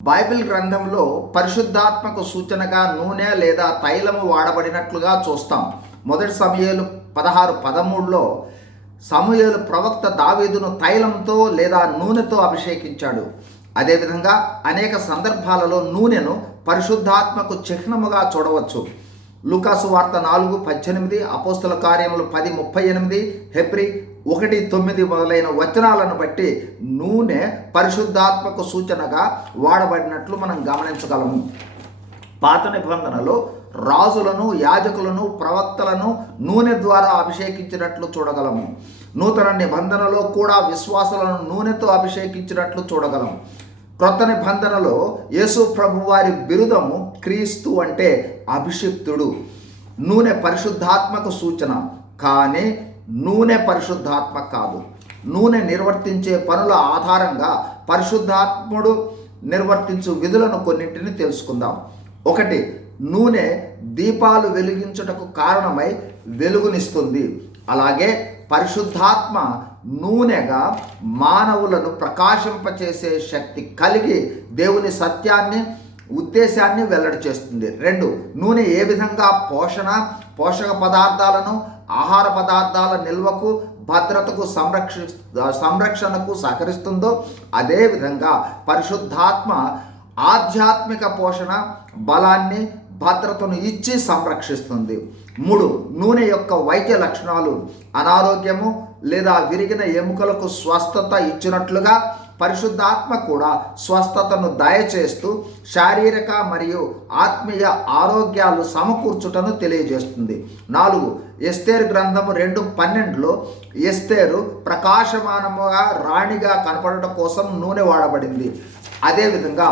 Bible గ్రంథంలో పరిశుద్ధాత్మకు సూచనగా నూనె లేదా తైలము వాడబడినట్లుగా చూస్తాం. మొదటి సమూయేలు 16:13లో సమూయేలు ప్రవక్త దావీదును తైలంతో లేదా నూనెతో అభిషేకించాడు. అదేవిధంగా అనేక సందర్భాలలో నూనెను పరిశుద్ధాత్మకు చిహ్నముగా చూడవచ్చు. లూకాసు వార్త 4:18, అపోస్తల కార్యములు 10:38, హెబ్రీ 1:9 మొదలైన వచనాలను బట్టి నూనె పరిశుద్ధాత్మకు సూచనగా వాడబడినట్లు మనం గమనించగలము. పాత నిబంధనలో రాజులను, యాజకులను, ప్రవక్తలను నూనె ద్వారా అభిషేకించినట్లు చూడగలము. నూతన నిబంధనలో కూడా విశ్వాసులను నూనెతో అభిషేకించినట్లు చూడగలము. క్రొత్త నిబంధనలో యేసు ప్రభు వారి బిరుదము క్రీస్తు అంటే అభిషిక్తుడు. నూనె పరిశుద్ధాత్మకు సూచన, కానీ నూనె పరిశుద్ధాత్మ కాదు. నూనె నిర్వర్తించే పనుల ఆధారంగా పరిశుద్ధాత్ముడు నిర్వర్తించు విధులను కొన్నింటిని తెలుసుకుందాం. 1. నూనె దీపాలు వెలిగించుటకు కారణమై వెలుగునిస్తుంది. అలాగే పరిశుద్ధాత్మ నూనెగా మానవులను ప్రకాశింపచేసే శక్తి కలిగి దేవుని సత్యాన్ని, ఉద్దేశాన్ని వెల్లడి చేస్తుంది. 2. నూనె ఏ విధంగా పోషక పదార్థాలను, ఆహార పదార్థాల నిల్వకు, భద్రతకు, సంరక్షణకు సహకరిస్తుందో అదేవిధంగా పరిశుద్ధాత్మ ఆధ్యాత్మిక పోషణ, బలాన్ని, భద్రతను ఇచ్చి సంరక్షిస్తుంది. 3. నూనె యొక్క వైద్య లక్షణాలు. అనారోగ్యము లేదా విరిగిన ఎముకలకు స్వస్థత ఇచ్చినట్లుగా పరిశుద్ధాత్మ కూడా స్వస్థతను దయచేస్తూ శారీరక మరియు ఆత్మీయ ఆరోగ్యాలు సమకూర్చుటను తెలియజేస్తుంది. 4. ఎస్తేరు గ్రంథము 2:12లో ఎస్తేరు ప్రకాశమానముగా, రాణిగా కనపడటం కోసం నూనె వాడబడింది. అదేవిధంగా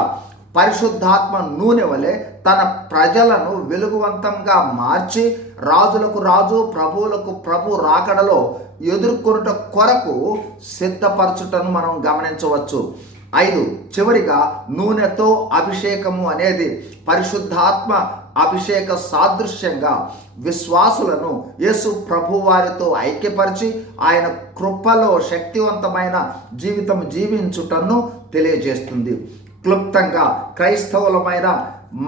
పరిశుద్ధాత్మ నూనె వలె తన ప్రజలను వెలుగువంతంగా మార్చి రాజులకు రాజు, ప్రభువులకు ప్రభు రాకడలో ఎదుర్కొనుట కొరకు సిద్ధపరచుటను మనం గమనించవచ్చు. 5. చివరిగా నూనెతో అభిషేకము అనేది పరిశుద్ధాత్మ అభిషేక సాదృశ్యంగా విశ్వాసులను యేసు ప్రభు వారితో ఐక్యపరిచి ఆయన కృపలో శక్తివంతమైన జీవితం జీవించుటను తెలియజేస్తుంది. క్లుప్తంగా క్రైస్తవులమైన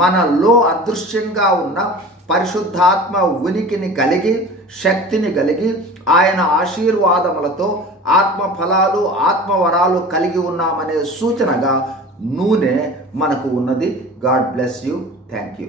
మనలో అదృశ్యంగా ఉన్న పరిశుద్ధాత్మ ఉనికిని కలిగి, శక్తిని కలిగి, ఆయన ఆశీర్వాదములతో ఆత్మ ఫలాలు, ఆత్మవరాలు కలిగి ఉన్నామనే సూచనగా నూనె మనకు ఉన్నది. God bless you. Thank you.